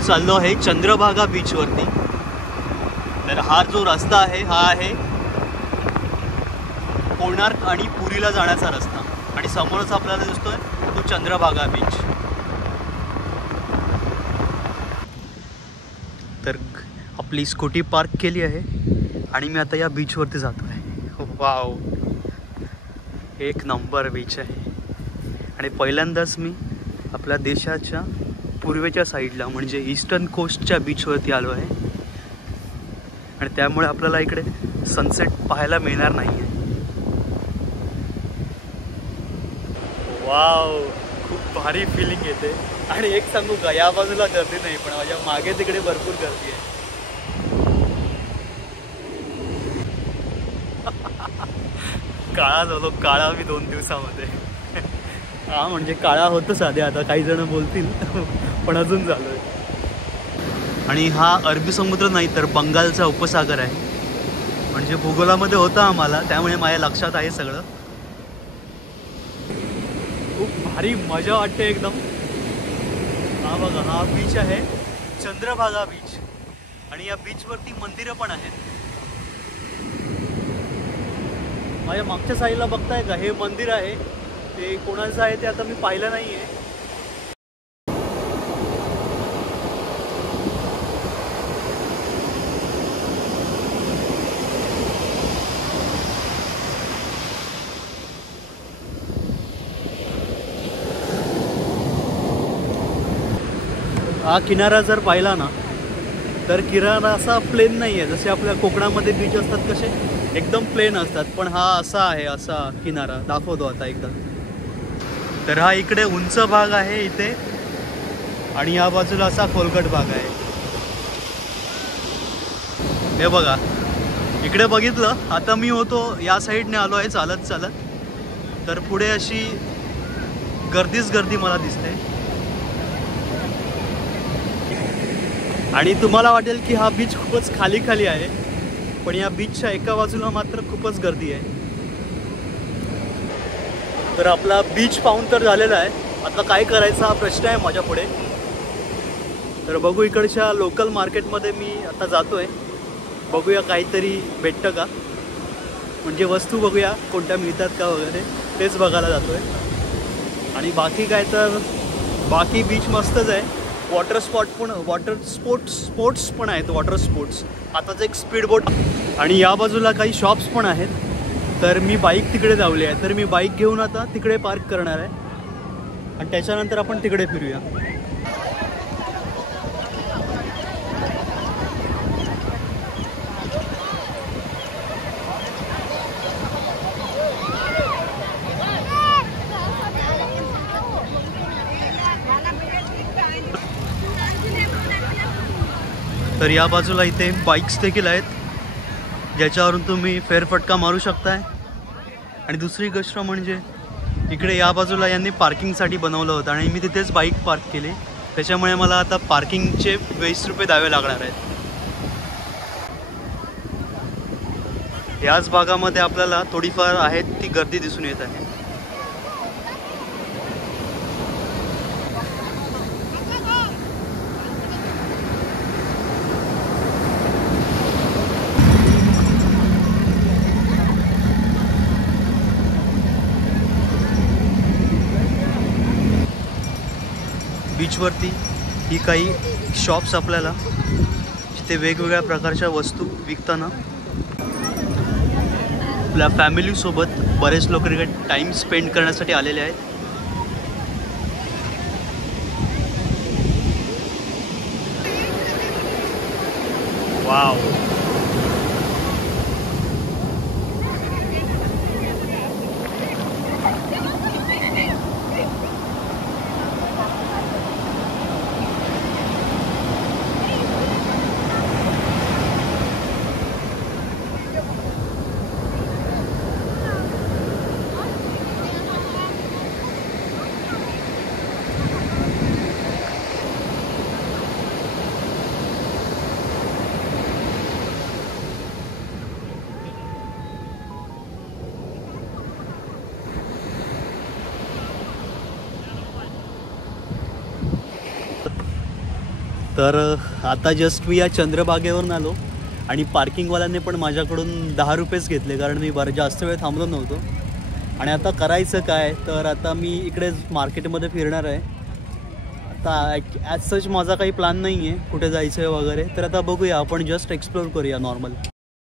मी चाललो आहे चंद्रभागा बीचवरती। तर हा जो रस्ता आहे हा आहे कोणार्क आणि पुरीला जाण्याचा रस्ता, आणि समोरच आपल्याला दिसतोय तो चंद्रभागा बीच। तर आपली स्कूटी पार्क केली आहे आणि मी आता या बीचवरती जातो आहे। वाव, एक नंबर बीच आहे। आणि पहिल्यांदाच मी आपल्या देशाच्या पूर्वेच्या साईडला म्हणजे ईस्टर्न कोस्टच्या बीचवरती आलो आहे, आणि त्यामुळे आपल्याला इकडे सनसेट पाहायला मिळणार नाही आहे। वाव, खूप भारी फिलिंग येते। आणि एक सांगू का, या बाजूला गर्दी नाही, पण माझ्या मागे तिकडे भरपूर गर्दी आहे। काळा झालो, काळा मी 2 दिवसामध्ये। हा म्हणजे काळा होतं साधे, आता काही जण बोलतील पण अजून झालोय। आणि हा अरबी समुद्र नाही तर बंगालचा उपसागर आहे, म्हणजे भूगोलामध्ये होता आम्हाला, त्यामुळे माझ्या लक्षात आहे सगळं। खूप भारी मजा वाटते एकदम। हा बघा, हा बीच आहे चंद्रभागा बीच, आणि या बीचवरती मंदिरं पण आहेत। माझ्या मागच्या साईडला बघताय का, हे मंदिर आहे, ते कोणाचं आहे ते आता मी पाहिलं नाही आहे। हा किनारा जर पाहिला ना, तर किनारा असा प्लेन नाही आहे, जसे आपल्या कोकणामध्ये बीच असतात कसे एकदम प्लेन असतात, पण हा असा आहे, असा किनारा दाखवतो आता एकदा। तर हा इकडे उंच भाग आहे इथे, आणि या बाजूला असा खोलगट भाग आहे। हे बघा, इकडे बघितलं, आता मी होतो या साईडने आलो आहे चालत चालत, तर पुढे अशी गर्दीच गर्दी मला दिसते। आणि तुम्हाला वाटेल की हा बीच खूपच खाली खाली आहे, पण या बीचच्या एका बाजूला मात्र खूपच गर्दी आहे। तर आपला बीच पाहून तर झालेला आहे, आता काय करायचा हा प्रश्न आहे माझ्या पुढे। तर बघू, इकडच्या लोकल मार्केटमध्ये मी आता जातोय, बघूया काहीतरी भेटतं का, म्हणजे वस्तू बघूया कोणत्या मिळतात का वगैरे, तेच बघायला जातोय। आणि बाकी काय तर बाकी बीच मस्तच आहे। वॉटर स्पोर्ट्स पण आहेत, वॉटर स्पोर्ट्स, आताच एक स्पीड बोट, आणि या बाजूला काही शॉप्स पण आहेत। तर मी बाईक तिकडे लावली आहे, तर मी बाईक घेऊन आता तिकडे पार्क करणार आहे, आणि त्याच्यानंतर आपण तिकडे फिरूया। तर या बाजूला इथे बाईक्स देखील आहेत, ज्याच्यावरून तुम्ही फेरफटका मारू शकताय। आणि दुसरी गोष्ट म्हणजे इकडे या बाजूला यांनी पार्किंगसाठी बनवलं होतं, आणि मी तिथेच बाईक पार्क केली, त्याच्यामुळे मला आता पार्किंगचे 20 रुपये द्यावे लागणार आहेत। याच भागामध्ये आपल्याला थोडीफार आहेत ती गर्दी दिसून येत आहे। बीचवरती ही काही शॉप्स आपल्याला, जिथे वेगवेगळ्या प्रकारच्या वस्तू विकताना आपल्या फॅमिलीसोबत बरेच लोक इकडे टाईम स्पेंड करण्यासाठी आलेले आहेत। वाव, तर आता जस्ट मी या चंद्रभागेवरून आलो आणि पार्किंगवाल्यांनी पण माझ्याकडून 10 रुपयेच घेतले, कारण मी बरं जास्त वेळ थांबलो नव्हतो. आणि आता करायचं काय, तर आता मी इकडे मार्केटमध्ये फिरणार आहे. आता ॲज सच माझा काही प्लॅन नाही आहे कुठे जायचं आहे वगैरे, तर आता बघूया, आपण जस्ट एक्सप्लोर करूया नॉर्मल.